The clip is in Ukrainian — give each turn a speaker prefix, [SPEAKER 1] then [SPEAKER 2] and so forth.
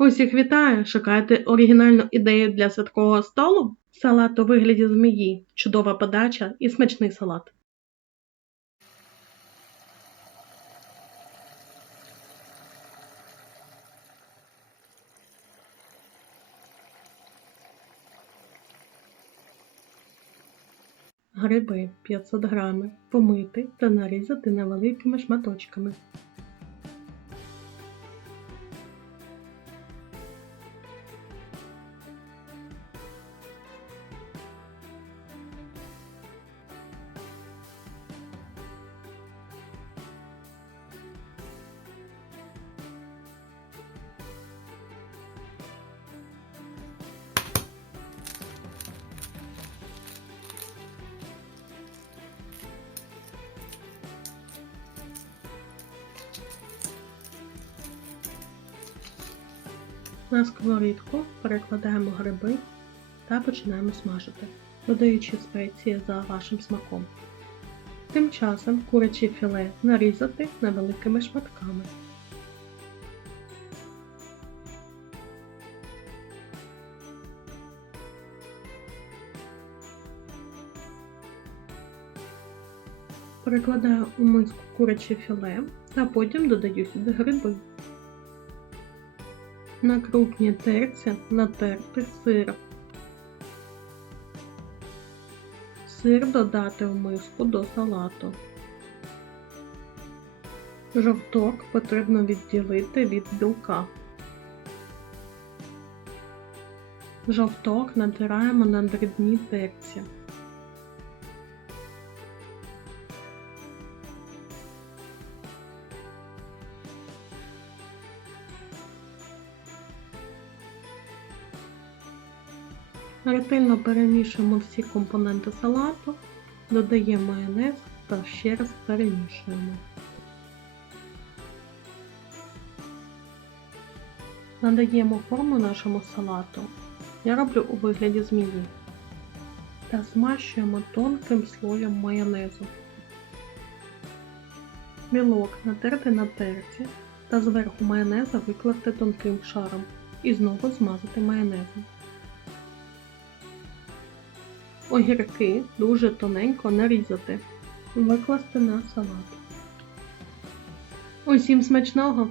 [SPEAKER 1] Усіх вітаю! Шукаєте оригінальну ідею для святкового столу? Салат у вигляді змії, чудова подача і смачний салат. Гриби 500 грамів помити та нарізати невеликими шматочками. На сковорідку перекладаємо гриби та починаємо смажити, додаючи спеції за вашим смаком. Тим часом куряче філе нарізати невеликими шматками. Перекладаю у миску куряче філе та потім додаю сюди гриби. На крупній терці натерти сир. Сир додати в миску до салату. Жовток потрібно відділити від білка. Жовток натираємо на дрібній терці. Ретельно перемішуємо всі компоненти салату, додаємо майонез та ще раз перемішуємо. Надаємо форму нашому салату. Я роблю у вигляді змії. Та змащуємо тонким слоєм майонезу. Білок натерти на терці та зверху майонеза викласти тонким шаром і знову змазати майонезом. Огірки дуже тоненько нарізати, викласти на салат. Усім смачного!